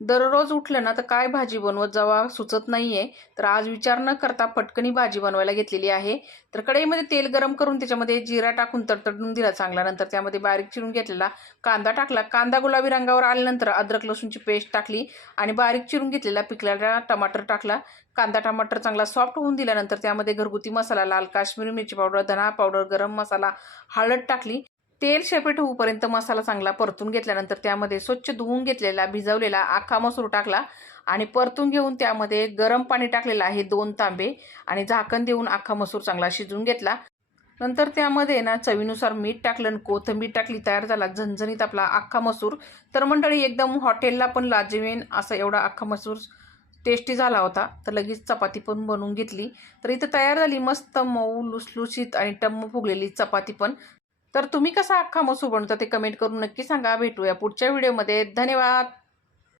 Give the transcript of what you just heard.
दररोज उठलं ना तर काय भाजी बनवत जावा सुचत नाहीये. तर आज विचार न करता पटकनी भाजी बनवायला घेतलेली आहे. तर कढईमध्ये तेल गरम करून त्याच्यामध्ये जिरा टाकून तडतडून दिला चांगला. नंतर त्यामध्ये बारीक चिरून घेतलेला कांदा टाकला. कांदा गुलाबी रंगावर आल्यानंतर अद्रक लसूणची पेस्ट टाकली आणि बारीक चिरून घेतलेला पिकलेला टमाटर टाकला. कांदा टमाटर चांगला सॉफ्ट होऊन दिल्यानंतर त्यामध्ये घरगुती मसाला लाल काश्मीरी मिरची पावडर धना पावडर गरम मसाला हळद टाकली. तेल शेपेट होऊपर्यंत मसाला चांगला परतून घेतल्यानंतर त्यामध्ये स्वच्छ धुवून घेतलेला भिजवलेला आखा मसूर टाकला आणि परतून घेऊन त्यामध्ये गरम पाणी टाकलेलं आहे दोन तांबे आणि झाकण देऊन आखा मसूर चांगला शिजून घेतला. नंतर त्यामध्ये ना चवीनुसार मीठ टाकलं आणि कोथंबीर टाकली तयार झाला झणझणीत आपला अख्खा मसूर. तर मंडळी एकदम हॉटेलला पण लाजवेन असा एवढा अख्खा मसूर टेस्टी झाला होता. तर लगेच चपाती पण बनवून घेतली. तर इथं तयार झाली मस्त मऊ लुसलुशीत आणि टम्म फुगलेली चपाती पण. तर तुम्ही कसा अख्खा मसू बनवता ते कमेंट करून नक्की सांगा. भेटूया पुढच्या व्हिडिओमध्ये धन्यवाद!